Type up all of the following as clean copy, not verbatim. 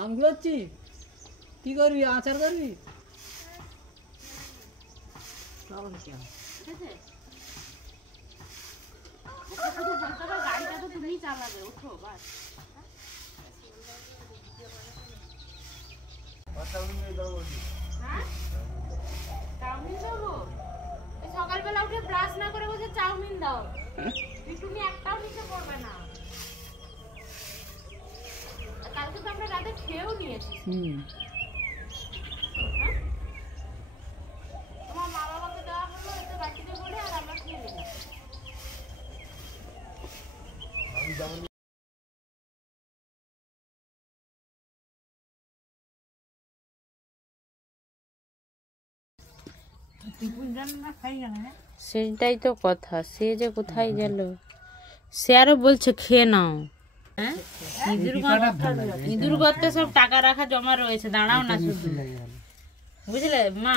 আমগুলো কি করবি, আচার করবি? গাড়িটা তো তুমিই চালাবে, ওঠো বাস। চাউমিন দেবো? সকালবেলা উঠে ব্রাশ না করে বসে চাউমিন দাও, তুমি একটাও নিচে পড়বে না। কালকে তো আমরা রাতে খেয়েও নিয়েছি। তোমার মা বাবাকে দেওয়া হলো, এতে বাটিতে করে, আর আমরা খেয়ে নিলাম। সেটাই তো কথা, সে যে কোথায় গেল। সে আরো বলছে খেয়ে নাও। হ্যাঁ, ইঁদুর গর্তে সব টাকা রাখা জমা রয়েছে, দাঁড়াও না শুধু, বুঝলে মা?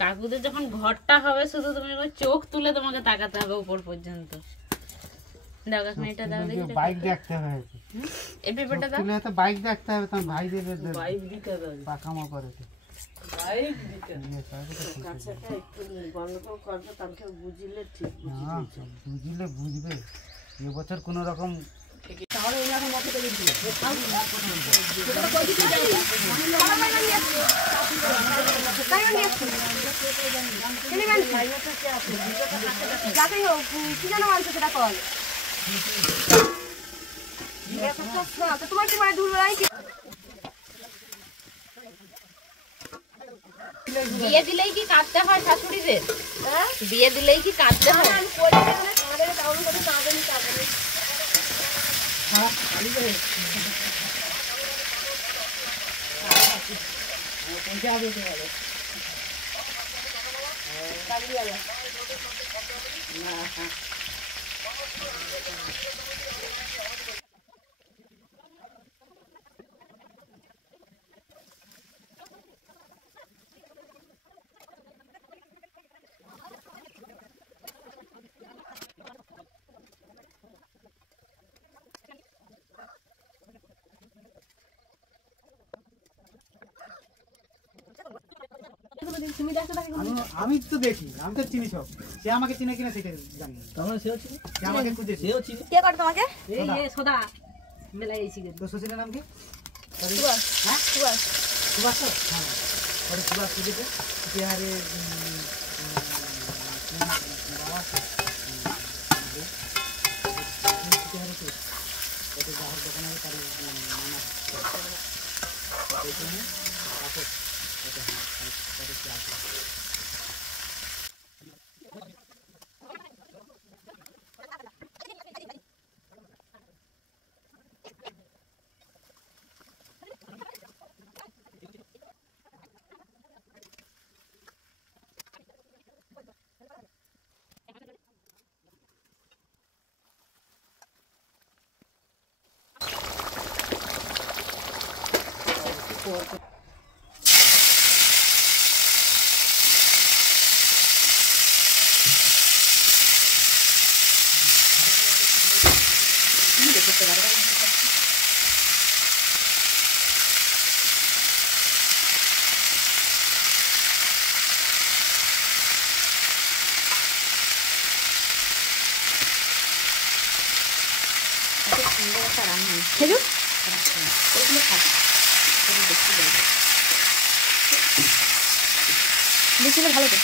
কাকুদের যখন ঘরটা হবে শুধু তুমি চোখ তুলে তোমাকে তাকাতে হবে উপর পর্যন্ত। দাও কাকু, এটা দাও দেখি। বাইক দেখতে হবে, এই পেপারটা দাও। তুলে তো বাইক দেখতে হবে, তোমার ভাই দেবে, বাইক দিতে হবে, পাকামো করে তো বাইক দিতে হবে। কাছাটা একটু গন্ডগোল করবে, তাকে বুঝিলে ঠিক বুঝিলে বুঝবে। এবছর কোনো রকম তাহলে এরকম মতো করে দিও। যাতেই হোক, কি যেন মানছে সেটা কর। তোমার কি মানে দুর্বল? বিয়ে দিলেই কি কাঁদতে হয় শাশুড়িদের? বিয়ে দিলেই কি কাঁদতে হয়? আমি তো দেখি, আমি তো চিনি সব। সে আমাকে চিনে কিনা সেটা জানি না। সে আমাকে খুঁজে, সেও চিনি। কে করে তোমাকে? সোদা মেলাই এসে গেছে। তো শ্বশুরের নাম কি? সুভাষ। হ্যাঁ, সুভাষ। সুভাষ। হ্যাঁ, ওর সুভাষ খুঁজেছে বিহারে। বাবা আছে দোকানে, তার খেজুর বেশি হলে ভালো তো,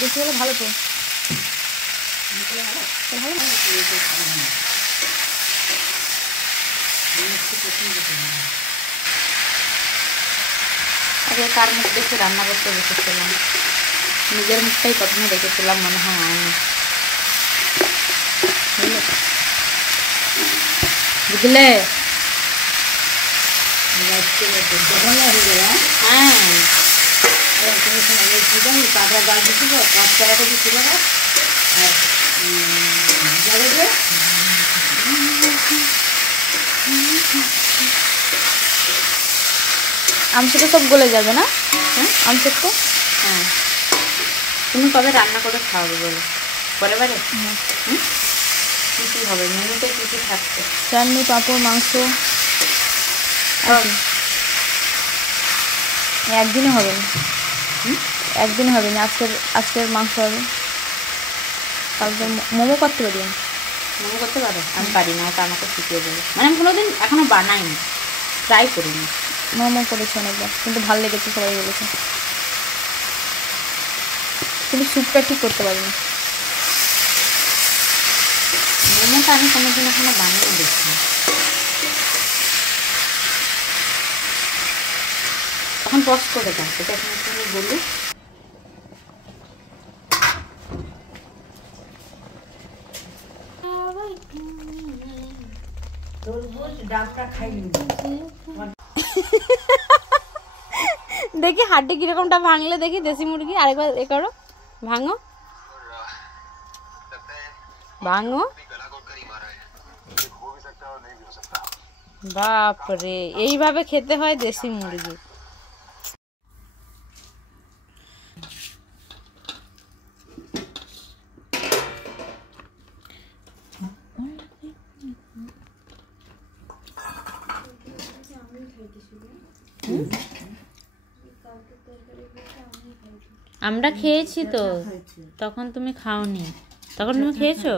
বেশি হলে ভালো তো, আগে কার মুখ দেখে রান্না করতে বসেছিলাম, নিজের মুখটাই প্রথমে দেখেছিলাম, মনে হয় আয়নি, বুঝলে? হ্যাঁ, কাঁকড়া গাছ দিচ্ছিল, কাঁচ করাটা দিচ্ছিল না, আমসেটা সব গলে যাবে না? হ্যাঁ, আমসেটা। হ্যাঁ, তুমি কবে রান্না করে খাওয়াবে বলো পরে বারে? কী কী হবে মেনুতে, কী কী থাকছে? চাটনি, পাঁপড়, মাংস, আর একদিনে হবে না, একদিনে হবে না। আজকের মাংস হবে, কালকে মোমো করতে পারি আমি। মনে করতে পারো? আমি পারি না, ওটা আমাকে শিখিয়ে দেবে। মানে আমি কোনোদিন এখনো বানাইনি, ট্রাই করিনি। মোমো করেছি অনেকবার, কিন্তু ভালো লেগেছে, সবাই বলেছে। কিন্তু স্যুপটা ঠিক করতে পারিনি। মোমোটা আমি কোনোদিন এখনো বানিয়ে দেখিনি। তখন পজ করে দাও, এটা এখন একটু বলি। দেখি হাড্ডি কিরকমটা ভাঙলে দেখি, দেশি মুরগি। আরেকবার এ করো, ভাঙো ভাঙো। বাপরে, এইভাবে খেতে হয় দেশি মুরগি। আমরা খেয়েছি তো, তখন তুমি খাওনি। তখন তুমি খেয়েছো?